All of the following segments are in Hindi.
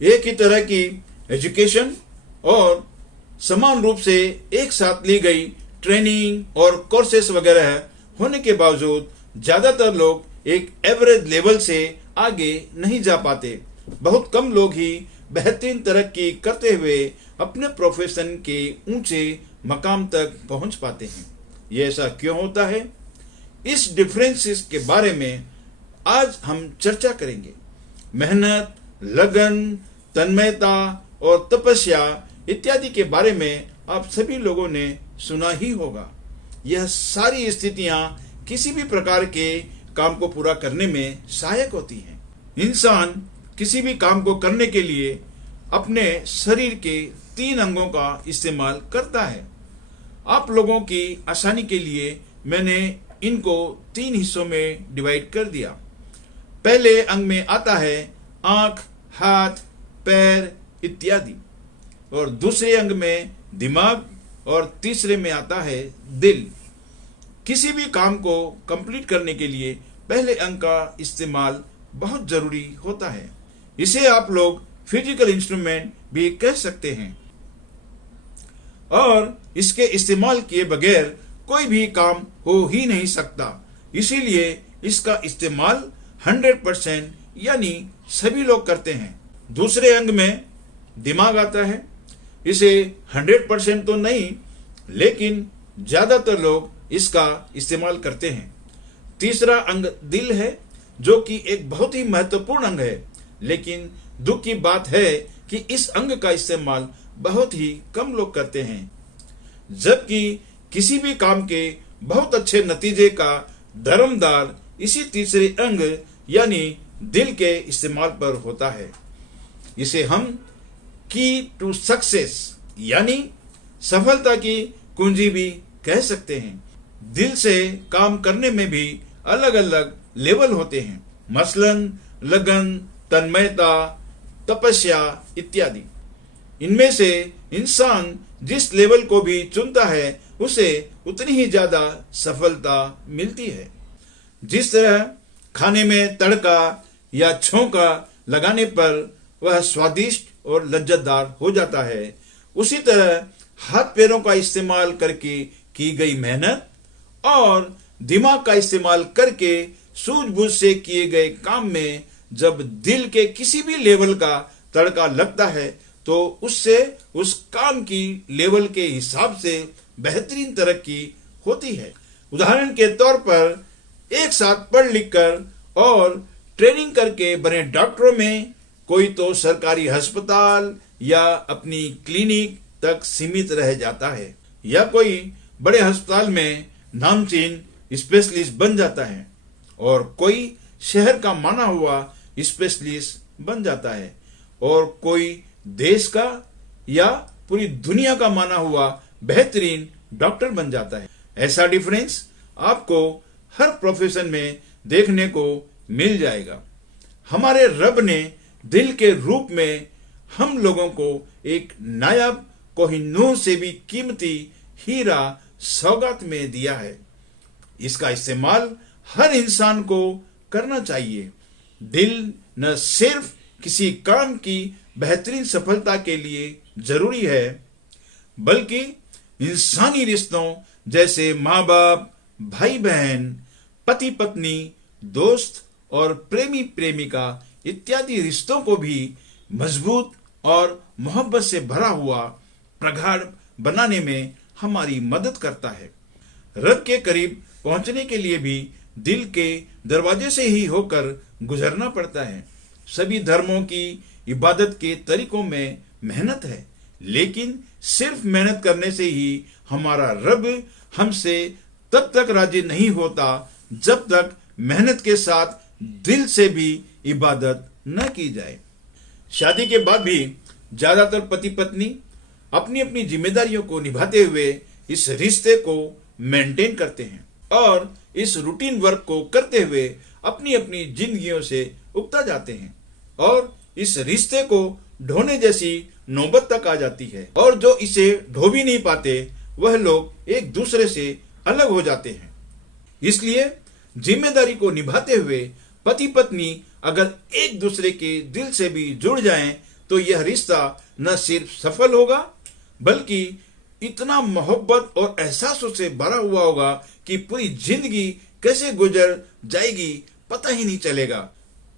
एक ही तरह की एजुकेशन और समान रूप से एक साथ ली गई ट्रेनिंग और कोर्सेस वगैरह होने के बावजूद ज्यादातर लोग एक एवरेज लेवल से आगे नहीं जा पाते। बहुत कम लोग ही बेहतरीन तरक्की करते हुए अपने प्रोफेशन के ऊंचे मकाम तक पहुंच पाते हैं। ये ऐसा क्यों होता है? इस डिफरेंसेस के बारे में आज हम चर्चा करेंगे। मेहनत, लगन, तन्मयता और तपस्या इत्यादि के बारे में आप सभी लोगों ने सुना ही होगा। यह सारी स्थितियां किसी भी प्रकार के काम को पूरा करने में सहायक होती हैं। इंसान किसी भी काम को करने के लिए अपने शरीर के 3 अंगों का इस्तेमाल करता है। आप लोगों की आसानी के लिए मैंने इनको 3 हिस्सों में डिवाइड कर दिया। पहले अंग में आता है आंख, हाथ, पैर इत्यादि, और दूसरे अंग में दिमाग, और तीसरे में आता है दिल। किसी भी काम को कंप्लीट करने के लिए पहले अंग का इस्तेमाल बहुत जरूरी होता है। इसे आप लोग फिजिकल इंस्ट्रूमेंट भी कह सकते हैं, और इसके इस्तेमाल किए बगैर कोई भी काम हो ही नहीं सकता। इसीलिए इसका इस्तेमाल 100% यानी सभी लोग करते हैं। दूसरे अंग में दिमाग आता है। इसे 100% तो नहीं, लेकिन ज्यादातर लोग इसका इस्तेमाल करते हैं। तीसरा अंग दिल है, जो कि एक बहुत ही महत्वपूर्ण अंग है, लेकिन दुख की बात है कि इस अंग का इस्तेमाल बहुत ही कम लोग करते हैं। जबकि किसी भी काम के बहुत अच्छे नतीजे का दारोमदार इसी तीसरे अंग यानी दिल के इस्तेमाल पर होता है। इसे हम की टू सक्सेस यानी सफलता की कुंजी भी कह सकते हैं। दिल से काम करने में भी अलग अलग लेवल होते हैं, मसलन लगन, तन्मयता, तपस्या इत्यादि। इनमें से इंसान जिस लेवल को भी चुनता है उसे उतनी ही ज्यादा सफलता मिलती है। जिस तरह खाने में तड़का या छौंका लगाने पर वह स्वादिष्ट और लज्जतदार हो जाता है, उसी तरह हाथ पैरों का इस्तेमाल करके की गई मेहनत और दिमाग का इस्तेमाल करके सूझबूझ से किए गए काम में जब दिल के किसी भी लेवल का तड़का लगता है तो उससे उस काम की लेवल के हिसाब से बेहतरीन तरक्की होती है। उदाहरण के तौर पर एक साथ पढ़ लिख कर और ट्रेनिंग करके बने डॉक्टरों में कोई तो सरकारी अस्पताल या अपनी क्लिनिक तक सीमित रह जाता है, या कोई बड़े अस्पताल में नामचीन स्पेशलिस्ट बन जाता है, और कोई शहर का माना हुआ स्पेशलिस्ट बन जाता है, और कोई देश का या पूरी दुनिया का माना हुआ बेहतरीन डॉक्टर बन जाता है। ऐसा डिफरेंस आपको हर प्रोफेशन में देखने को मिल जाएगा। हमारे रब ने दिल के रूप में हम लोगों को एक नायाब कोहिनूर से भी कीमती हीरा सौगात में दिया है। इसका इस्तेमाल हर इंसान को करना चाहिए। दिल न सिर्फ किसी काम की बेहतरीन सफलता के लिए जरूरी है, बल्कि इंसानी रिश्तों जैसे माँ बाप, भाई बहन, पति पत्नी, दोस्त और प्रेमी प्रेमिका इत्यादि रिश्तों को भी मजबूत और मोहब्बत से भरा हुआ प्रगाढ़ बनाने में हमारी मदद करता है। रब के करीब पहुंचने के लिए भी दिल के दरवाजे से ही होकर गुजरना पड़ता है। सभी धर्मों की इबादत के तरीकों में मेहनत है, लेकिन सिर्फ मेहनत करने से ही हमारा रब हमसे तब तक राजी नहीं होता जब तक मेहनत के साथ दिल से भी इबादत न की जाए। शादी के बाद भी ज्यादातर पति पत्नी अपनी अपनी जिम्मेदारियों को निभाते हुए इस रिश्ते को मेंटेन करते हैं और इस रूटीन वर्क को करते हुए अपनी अपनी जिंदगियों से उगता जाते हैं, और इस रिश्ते को ढोने जैसी नौबत तक आ जाती है, और जो इसे ढो भी नहीं पाते वह लोग एक दूसरे से अलग हो जाते हैं। इसलिए जिम्मेदारी को निभाते हुए पति पत्नी अगर एक दूसरे के दिल से भी जुड़ जाएं तो यह रिश्ता न सिर्फ सफल होगा बल्कि इतना मोहब्बत और एहसासों से भरा हुआ होगा कि पूरी जिंदगी कैसे गुजर जाएगी पता ही नहीं चलेगा।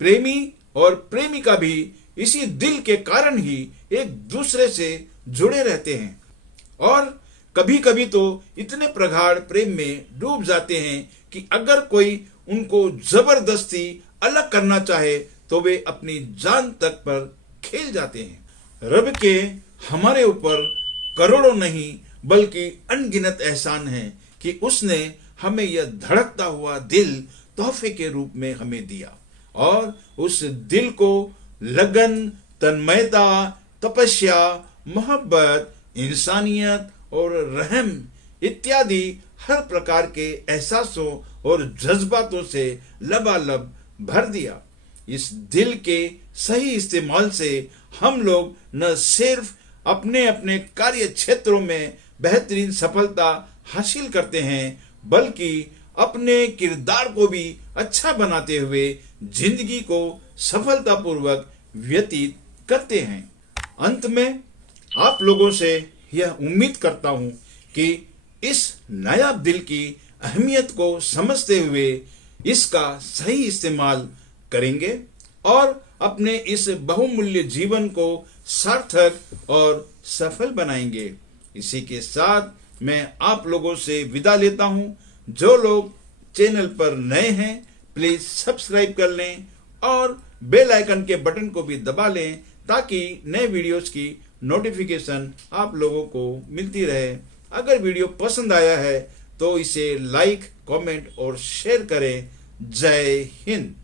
प्रेमी और प्रेमिका भी इसी दिल के कारण ही एक दूसरे से जुड़े रहते हैं और कभी कभी तो इतने प्रगाढ़ प्रेम में डूब जाते हैं कि अगर कोई उनको जबरदस्ती अलग करना चाहे तो वे अपनी जान तक पर खेल जाते हैं। रब के हमारे ऊपर करोड़ों नहीं बल्कि अनगिनत एहसान हैं कि उसने हमें यह धड़कता हुआ दिल तोहफे के रूप में हमें दिया और उस दिल को लगन, तन्मयता, तपस्या, मोहब्बत, इंसानियत और रहम इत्यादि हर प्रकार के एहसासों और जज्बातों से लबालब भर दिया। इस दिल के सही इस्तेमाल से हम लोग न सिर्फ अपने अपने कार्य क्षेत्रों में बेहतरीन सफलता हासिल करते हैं बल्कि अपने किरदार को भी अच्छा बनाते हुए जिंदगी को सफलतापूर्वक व्यतीत करते हैं। अंत में आप लोगों से यह उम्मीद करता हूं कि इस नायाब दिल की अहमियत को समझते हुए इसका सही इस्तेमाल करेंगे और अपने इस बहुमूल्य जीवन को सार्थक और सफल बनाएंगे। इसी के साथ मैं आप लोगों से विदा लेता हूं। जो लोग चैनल पर नए हैं प्लीज सब्सक्राइब कर लें और बेल आइकन के बटन को भी दबा लें ताकि नए वीडियोस की नोटिफिकेशन आप लोगों को मिलती रहे। अगर वीडियो पसंद आया है तो इसे लाइक, कमेंट और शेयर करें। जय हिंद।